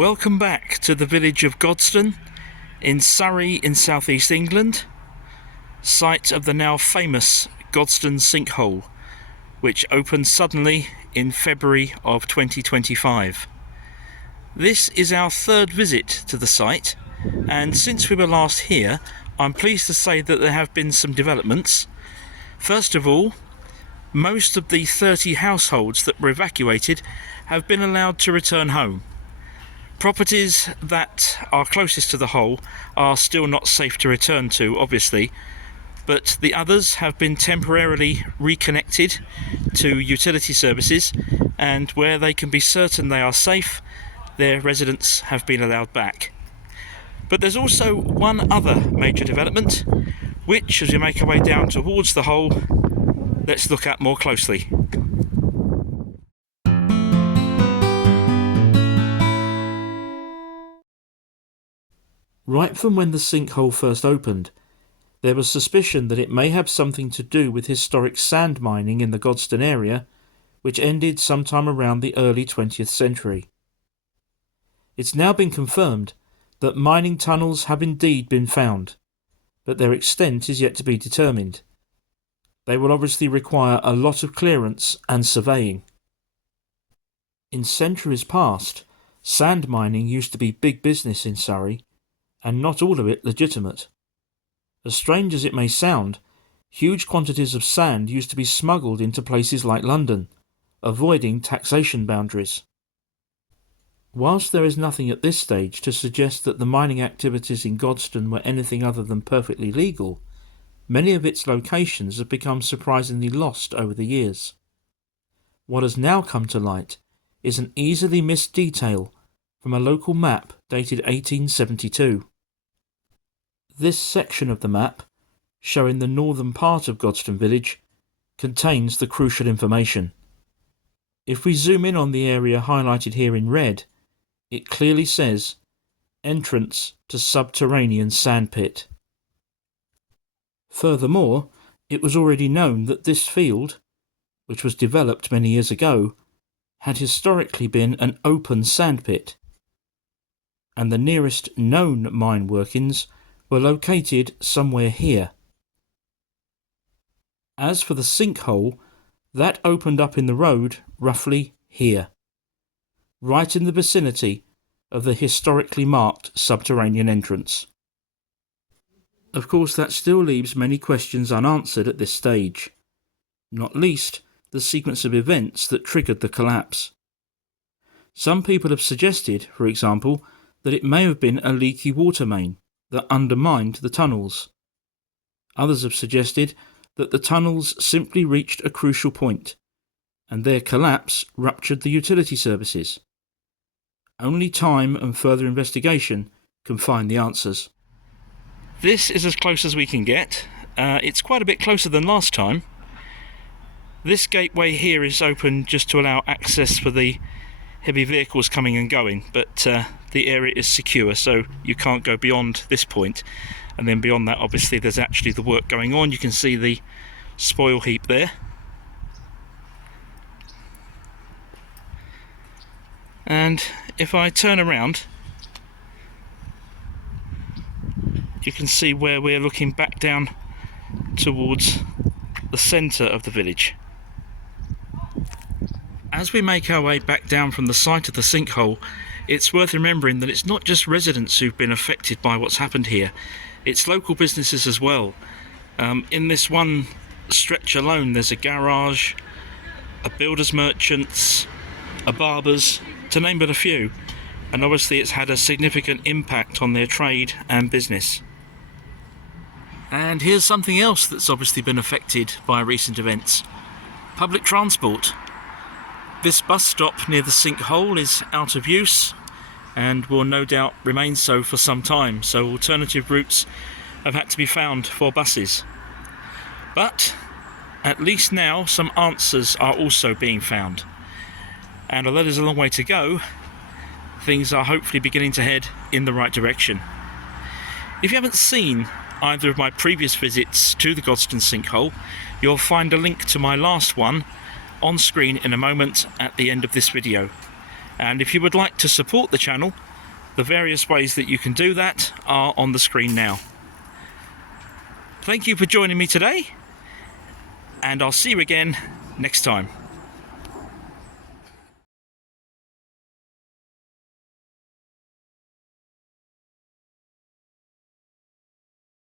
Welcome back to the village of Godstone in Surrey in southeast England, site of the now famous Godstone Sinkhole, which opened suddenly in February of 2025. This is our third visit to the site, and since we were last here, I'm pleased to say that there have been some developments. First of all, most of the 30 households that were evacuated have been allowed to return home. Properties that are closest to the hole are still not safe to return to, obviously, but the others have been temporarily reconnected to utility services, and where they can be certain they are safe, their residents have been allowed back. But there's also one other major development, which, as we make our way down towards the hole, let's look at more closely. Right from when the sinkhole first opened, there was suspicion that it may have something to do with historic sand mining in the Godstone area, which ended sometime around the early 20th century. It's now been confirmed that mining tunnels have indeed been found, but their extent is yet to be determined. They will obviously require a lot of clearance and surveying. In centuries past, sand mining used to be big business in Surrey, and not all of it legitimate. As strange as it may sound, huge quantities of sand used to be smuggled into places like London, avoiding taxation boundaries. Whilst there is nothing at this stage to suggest that the mining activities in Godstone were anything other than perfectly legal, many of its locations have become surprisingly lost over the years. What has now come to light is an easily missed detail from a local map dated 1872. This section of the map, showing the northern part of Godstone village, contains the crucial information. If we zoom in on the area highlighted here in red, it clearly says entrance to subterranean sandpit. Furthermore, it was already known that this field, which was developed many years ago, had historically been an open sandpit, and the nearest known mine workings were located somewhere here. As for the sinkhole, that opened up in the road roughly here, right in the vicinity of the historically marked subterranean entrance. Of course, that still leaves many questions unanswered at this stage, not least the sequence of events that triggered the collapse. Some people have suggested, for example, that it may have been a leaky water main that undermined the tunnels. Others have suggested that the tunnels simply reached a crucial point, and their collapse ruptured the utility services. Only time and further investigation can find the answers. This is as close as we can get. It's quite a bit closer than last time. This gateway here is open just to allow access for the heavy vehicles coming and going, but the area is secure, so you can't go beyond this point. And then beyond that, obviously, there's actually the work going on. You can see the spoil heap there. And if I turn around, you can see where we're looking back down towards the centre of the village. As we make our way back down from the site of the sinkhole, it's worth remembering that it's not just residents who've been affected by what's happened here, it's local businesses as well. In this one stretch alone, there's a garage, a builder's merchants, a barber's, to name but a few, and obviously it's had a significant impact on their trade and business. And here's something else that's obviously been affected by recent events: public transport. This bus stop near the sinkhole is out of use and will no doubt remain so for some time, so alternative routes have had to be found for buses. But at least now some answers are also being found, and although there's a long way to go, things are hopefully beginning to head in the right direction. If you haven't seen either of my previous visits to the Godstone Sinkhole, you'll find a link to my last one on screen in a moment at the end of this video. And if you would like to support the channel, The various ways that you can do that are on the screen now. Thank you for joining me today, and I'll see you again next time.